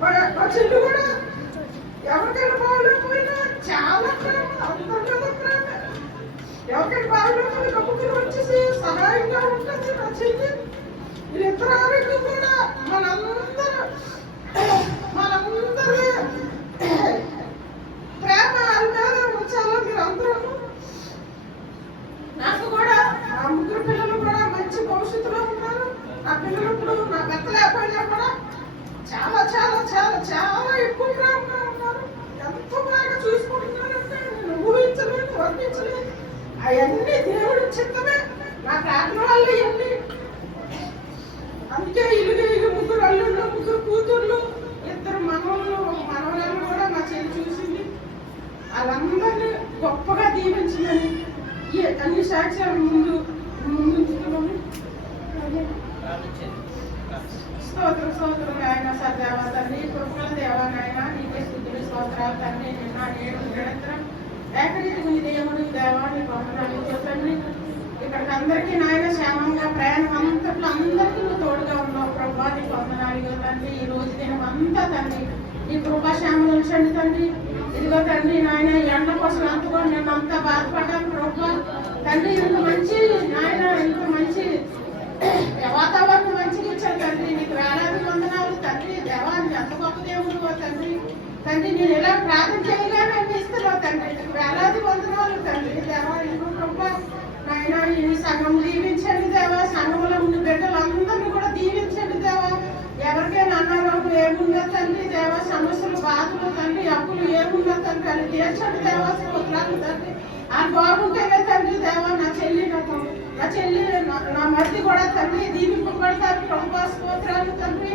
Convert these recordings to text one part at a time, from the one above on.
మా చెల్లి కూడా ఎవరికైనా బాగోలేకపోయినా చాలా ప్రేమ, అందరి ప్రేమ. ఎవరికైనా బాగోలేకపోయినా కప్పుకుని వచ్చేసి సహాయంగా ఉంటుంది నా చెల్లి. వీళ్ళిద్దరు ఆరోగ్యం కూడా మనందరి ప్రేమ అల్లాగా ఉంచాలో మీరు అందరూ. నాకు కూడా ఆ ముగ్గురు పిల్లలు కూడా మంచి భవిష్యత్తులో ఉన్నారు. ఆ పిల్లలు ఇప్పుడు నా భర్త లేకపోయినా కూడా చాలా చాలా చాలా చాలా ఎక్కువ ప్రేమగా ఉన్నారు. ఎంత బాగా చూసుకుంటున్నారంటే నేను ఊహించలేదు, వర్ణించలేదు. అవన్నీ దేవుడి చిత్తమే. నా ప్రార్థన వల్ల ఇవన్నీ. అందుకే ఇల్లు ముగ్గురు అల్లుళ్ళు, ముగ్గురు కూతుర్లు, ఇద్దరు మనవరాలు కూడా మా చెల్లి చూసింది. వాళ్ళందరినీ గొప్పగా దీవించిందని ఈ అన్ని సాక్ష్యాల ముందు స్తోత్రం ఆయన సదేవా తండ్రి, కృపల దేవా నాయన, నీకే స్తుతులు స్తోత్రాలు తండ్రి. నిన్న నేడు నిరంతరం ఏకరీతిగా నీ దేవుడు దేవా, నీ వందనాలు తండ్రి. ఇక్కడికి అందరికీ నాయన క్షేమంగా ప్రయాణం అంతట్లో అందరికీ నువ్వు తోడుగా ఉన్నావు ప్రభా, నీకు వందనాలు తండ్రి. ఈ రోజు దినం అంతా తండ్రి నీ కృపాశ్యామలు ఉంచండి తండ్రి. ఇదిగో తండ్రి నాయన ఎండ కోసం అంతగా నేను అంతా బాధపడ్డాను ప్రభా తండ్రి. ఇంత మంచి నాయన, ఇంత మంచి వాతావరణం మంచిగా ఇచ్చాను తండ్రి. నీకు వేలాది వందనాలు తండ్రి. దేవాన్ని ఎంత గొప్ప దేవుడు తండ్రి. తండ్రి నేను ఇలా ప్రార్థన చేయగానే అన్ని ఇస్తున్నావు తండ్రి. నీకు వేలాది వందనాలు తండ్రి. దేవా ఇంకో ప్రభా నాయన ఈ సంఘం దీవించండి దేవా. సంఘంలో ఉన్న బిడ్డలందరినీ కూడా దీవించండి దేవా. ఎవరికైనా అనారోగ్యం ఏముందో తండ్రి దేవా, సమస్యలు బాధలు తండ్రి, అప్పులు ఏముందో తండ్రి అని తీర్చండి దేవా. స్తోత్రాలు తండ్రి. ఆ బాగుంటేనే తండ్రి దేవా. నా చెల్లి నా మధ్య కూడా తండ్రి దీవింపబడతారు ప్రభా. స్తోత్రాలు తండ్రి.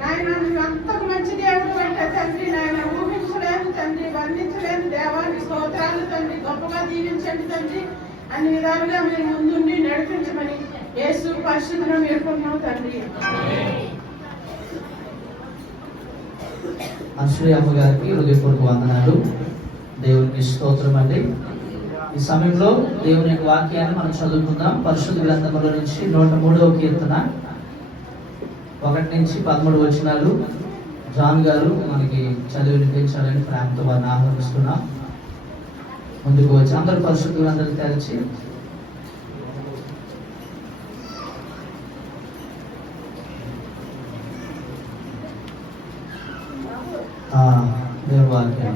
నాయన నువ్వు అంతకు మంచి దేవుడు అంటే తండ్రి నాయన ఊహించలేను తండ్రి, వర్ణించలేను దేవా. నీ స్తోత్రాలు తండ్రి. గొప్పగా దీవించండి తండ్రి. అన్ని విధాలుగా మీరు ముందుండి నడిపించమని యేసు పరిశుద్ధులను వేడుకుంటున్నాం తండ్రి. అశ్వయ్య అమ్మగారికి హృదయపూర్వక వందనాలు. దేవునికి స్తోత్రం అండి. ఈ సమయంలో దేవుని యొక్క వాక్యాన్ని మనం చదువుకుందాం. పరిశుద్ధ గ్రంథముల నుంచి 103వ కీర్తన 1 నుంచి 13 వచనాలు జాన్ గారు మనకి చదివి వినిపించాలని ప్రేమతో వారిని ఆహ్వానిస్తున్నాం. ముందుకు వచ్చి అందరూ పరిశుద్ధ గ్రంథాలు తెరిచి దేవుని వాక్యం